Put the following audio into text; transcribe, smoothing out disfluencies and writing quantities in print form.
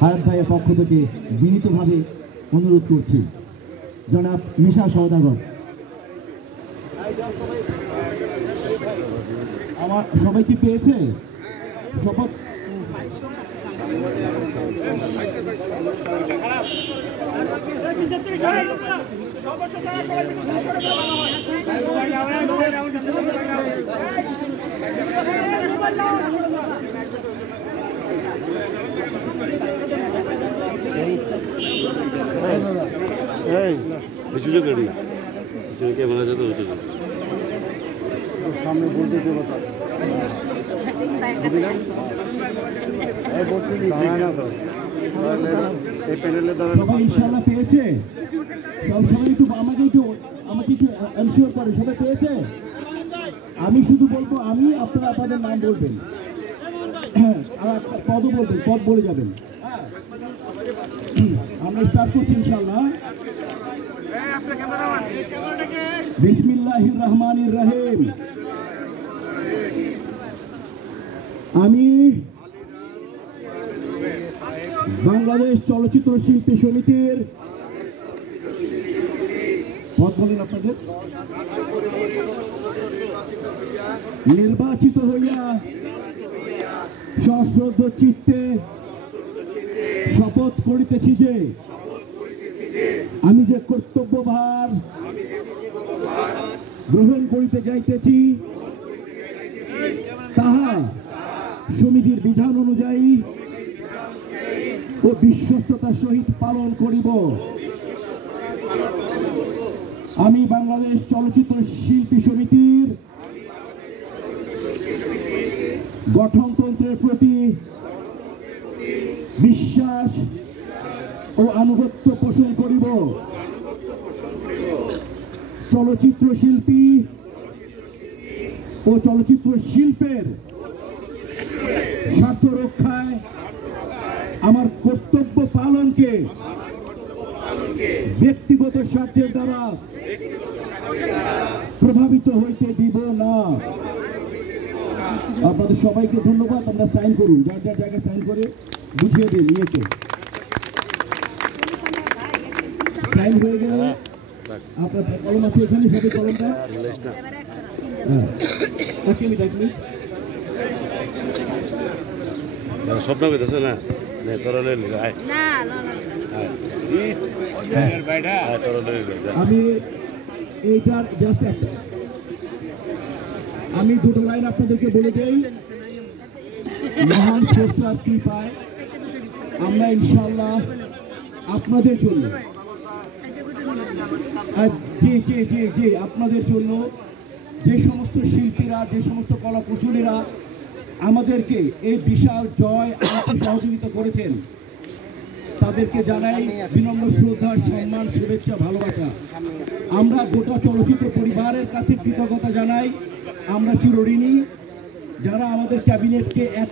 হায়াত ভাইয়ের পক্ষ থেকে বিনীতভাবে অনুরোধ করছি। জনাব মিশা সওদাগর, আমার সবাই কি পেয়েছে শপথ? সুযোগ করি কে বলা যেত সামনে বলতে সবাই ইনশাআল্লাহ পেয়েছে? সবাই একটু আমাকে একটু এনশিওর করে সবাই পেয়েছে। আমি শুধু বলবো, আমি আপনারা আপনাদের নাম বলবেন, আর পদও বলবেন, পদ বলে যাবেন। আমরা স্টার্ট করছি ইনশাআল্লাহ। বিসমিল্লাহির রহমানির রহিম। আমি বাংলাদেশ চলচ্চিত্র শিল্পী সমিতির পদ বলেন আপনাদের, নির্বাচিত হইয়া সশ্রদ্ধ চিত্তে শপথ করিতেছি যে আমি যে কর্তব্যভার গ্রহণ করিতে যাইতেছি তাহা সমিতির বিধান অনুযায়ী ও বিশ্বস্ততার সহিত পালন করিব। আমি বাংলাদেশ চলচ্চিত্র শিল্পী সমিতির গঠনতন্ত্রের প্রতি বিশ্বাস ও আনুগত্য পোষণ করিব। চলচ্চিত্র শিল্পী ও চলচ্চিত্র শিল্পের স্বার্থ রক্ষায় আমার কর্তব্য পালনকে ব্যক্তিগত স্বার্থের দ্বারা প্রভাবিত হইতে দিব না। আপনাদের সবাইকে ধন্যবাদ। আমরা সাইন করুন, যার যার জায়গায় সাইন করে বুঝিয়ে দিন নিয়েছে। সাইন হয়ে গেলে আপনার কলম আছে এখানে, সবাই কলমটা স্বপ্ন পেতেছে না আমি এইটার জাস্ট একটা আমি দুটো লাইন আপনাদেরকে বলে দেই। মহান স্রষ্টার কৃপায় আমরা ইনশাআল্লাহ আপনাদের জন্য আপনাদের জন্য যে সমস্ত শিল্পীরা, যে সমস্ত কলা কুশলীরা আমাদেরকে এই বিশাল জয় আনতে সহযোগিতা করেছেন, তাদেরকে জানাই বিনম্র শ্রদ্ধা, সম্মান, শুভেচ্ছা, ভালোবাসা। আমরা গোটা চলচ্চিত্র পরিবারের কাছে কৃতজ্ঞতা জানাই। আমরা চিরঋণী যারা আমাদের ক্যাবিনেটকে এত